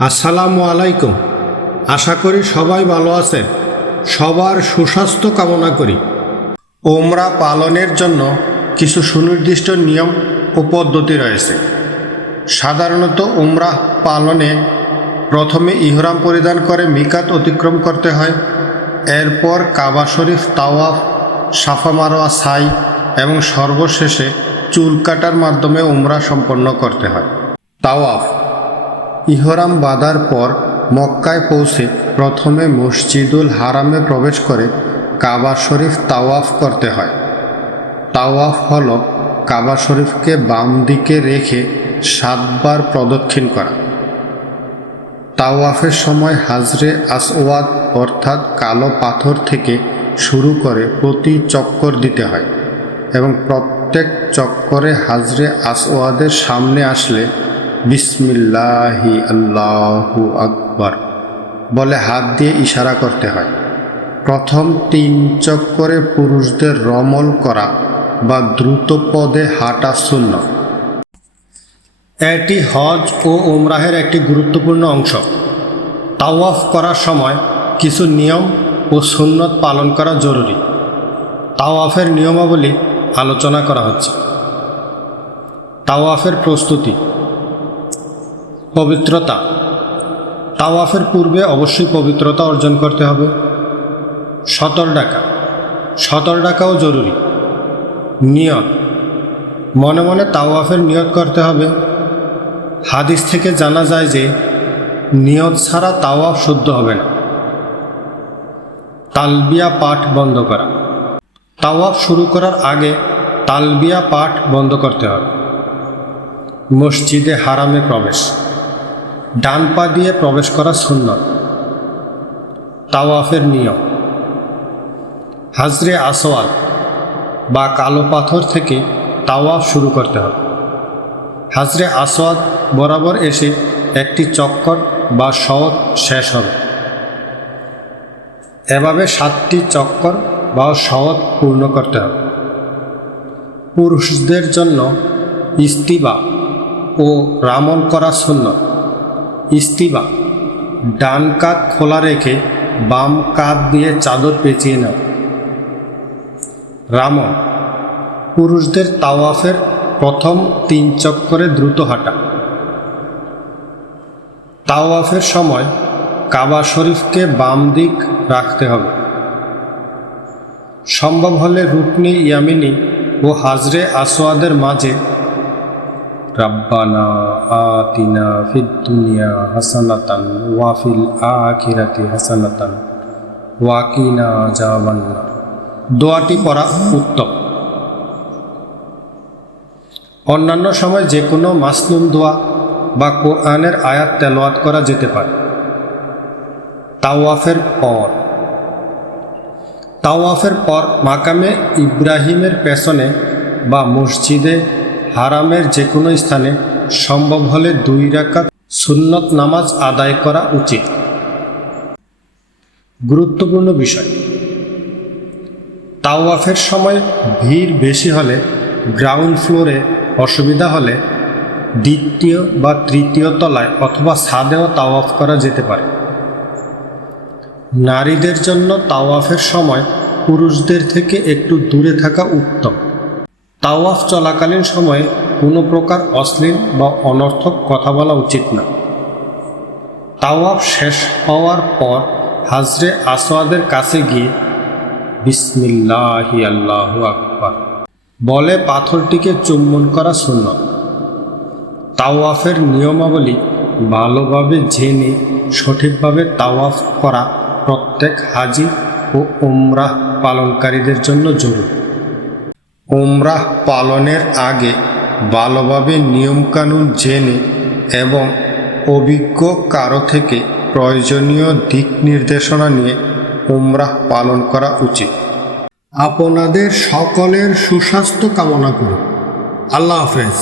আসসালামু আলাইকুম। আশা করি সবাই ভালো আছেন। সবার সুস্বাস্থ্য কামনা করি। ওমরা পালনের জন্য কিছু সুনির্দিষ্ট নিয়ম ও পদ্ধতি রয়েছে। সাধারণত ওমরা পালনে প্রথমে ইহরাম পরিধান করে মিকাত অতিক্রম করতে হয়। এরপর কাবা শরীফ তাওয়াফ, সাফা মারোয়া সাই এবং সর্বশেষে চুল কাটার মাধ্যমে ওমরা সম্পন্ন করতে হয়। তাওয়াফ: ইহরাম বাঁধার পর মক্কায় পৌঁছে প্রথমে মসজিদুল হারামে প্রবেশ করে কাবা শরীফ তাওয়াফ করতে হয়। তাওয়াফ হল কাবা শরীফকে বাম দিকে রেখে 7 বার প্রদক্ষিণ করা। তাওয়াফের সময় হাজরে আসওয়াদ অর্থাৎ কালো পাথর থেকে শুরু করে প্রতি চক্কর দিতে হয় এবং প্রত্যেক চক্করে হাজরে আসওয়াদের সামনে আসলে বিসমিল্লাহি আল্লাহু আকবার বলে হাত দিয়ে ইশারা করতে হয়। প্রথম 3 চক্করে পুরুষদের রমল করা বা দ্রুত পদে হাঁটা সুন্নাত। এটি হজ ও উমরাহের একটি গুরুত্বপূর্ণ অংশ। তাওয়াফ করার সময় কিছু নিয়ম ও সুন্নত পালন করা জরুরি। তাওয়াফের নিয়মাবলী আলোচনা করা হচ্ছে। তাওয়াফের প্রস্তুতি। পবিত্রতা: তাওয়াফের পূর্বে অবশ্যই পবিত্রতা অর্জন করতে হবে। সতর ডাকাও জরুরি। নিয়ত: মনে মনে তাওয়াফের নিয়ত করতে হবে। হাদিস থেকে জানা যায় যে নিয়ত ছাড়া তাওয়াফ শুদ্ধ হবে না। তালবিয়া পাঠ বন্ধ করা: তাওয়াফ শুরু করার আগে তালবিয়া পাঠ বন্ধ করতে হবে। মসজিদে হারামে প্রবেশ: ডান পা দিয়ে প্রবেশ করা সুন্নত। তাওয়াফের নিয়ম: হাজরে আসওয়াদ বা কালো পাথর থেকে তাওয়াফ শুরু করতে হবে। হাজরে আসওয়াদ বরাবর এসে একটি চক্কর বা শওত শেষ হবে। এভাবে 7টি চক্কর বা শওত পূর্ণ করতে হবে। পুরুষদের জন্য ইস্তিবা ও রামল করা সুন্নত। ইস্তিবা: ডান কাঁধ খোলা রেখে বাম কাঁধ দিয়ে চাদর পেঁচিয়ে নেওয়া। রামল: পুরুষদের তাওয়াফের প্রথম 3 চক্করে দ্রুত হাঁটা। তাওয়াফের সময় কাবা শরীফকে বাম দিক রাখতে হবে। সম্ভব হলে রুকনি ইয়ামিনী ও হাজরে আসওয়াদের মাঝে রাব্বানা আতিনা ফিদ দুনিয়া হাসানাতান ওয়া ফিল আখিরাতি হাসানাতান ওয়া কিনা আযাবান্নার দোয়াটি পড়া উত্তম। অন্যান্য সময় যে কোনো মাসনুন দোয়া বা কোরআনের আয়াত তেলাওয়াত করা যেতে পারে। তাওয়াফের পর মাকামে ইব্রাহিমের পেছনে বা মসজিদে হারামের যে কোনো স্থানে সম্ভব হলে 2 রাকাত সুন্নত নামাজ আদায় করা উচিত। গুরুত্বপূর্ণ বিষয়: তাওয়াফের সময় ভিড় বেশি হলে, গ্রাউন্ড ফ্লোরে অসুবিধা হলে 2য় বা 3য় তলায় অথবা ছাদেও তাওয়াফ করা যেতে পারে। নারীদের জন্য তাওয়াফের সময় পুরুষদের থেকে একটু দূরে থাকা উত্তম। তাওয়াফ চলাকালীন সময়ে কোনো প্রকার অশ্লীল বা অনর্থক কথা বলা উচিত না। তাওয়াফ শেষ হওয়ার পর হাজরে আসওয়াদের কাছে গিয়ে বিসমিল্লাহি আল্লাহু আকবার বলে পাথরটিকে চুম্বন করা সুন্নত। তাওয়াফের নিয়মাবলী ভালোভাবে জেনে সঠিকভাবে তাওয়াফ করা প্রত্যেক হাজি ও উমরাহ পালনকারীদের জন্য জরুরি। উমরাহ পালনের আগে ভালোভাবে নিয়মকানুন জেনে এবং অভিজ্ঞ কারো থেকে প্রয়োজনীয় দিক নির্দেশনা নিয়ে উমরাহ পালন করা উচিত। আপনাদের সকলের সুস্বাস্থ্য কামনা করি। আল্লাহ হাফেজ।